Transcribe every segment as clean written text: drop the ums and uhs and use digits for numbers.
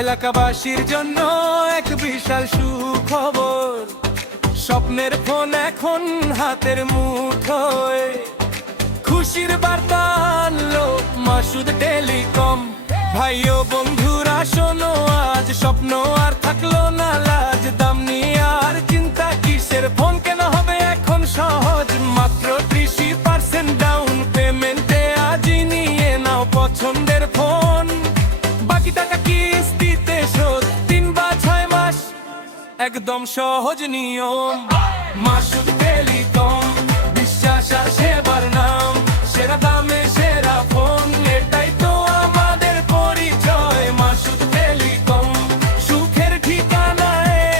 এলাকাবাসীর জন্য এক বিশাল সুখবর, স্বপ্নের ফোন এখন হাতের মুঠোয়। খুশির বার্তা আনলো মাসুদ টেলিকম। ভাই ও বন্ধুরা শোনো, আজ স্বপ্ন আর থাকলো না লাজ। দাম নিয়ে আর চিন্তা কিসের, ফোন কেনা হবে এখন সহজ। মাত্র 30% ডাউন পেমেন্টে আজই নিয়ে নাও পছন্দের ফোন। বাকি টাকা কিস্তিতে শোধ, 3 বা 6 মাস, একদম সহজ নিয়ম। মাসুদ টেলিকম, বিশ্বাস আর সেবার নাম। সেরা দামে সেরা ফোন, এটাই তো আমাদের পরিচয়। মাসুদ টেলিকম, সুখের ঠিকানা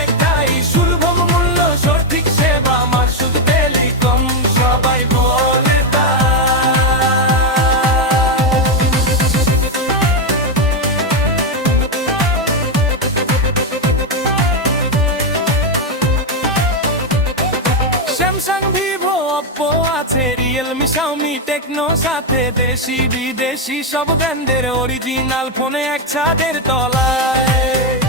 একটাই। সুলভ মূল্য, সঠিক সেবা, মাসুদ টেলিকম সবাই বলে স্যামসাং, ভিভো, ওপ্পো আছে, রিয়েলমি, শাওমি, টেকনো, সাথে দেশি বিদেশি সব ব্র্যান্ডের অরিজিনাল ফোনে এক ছাদের তলায়।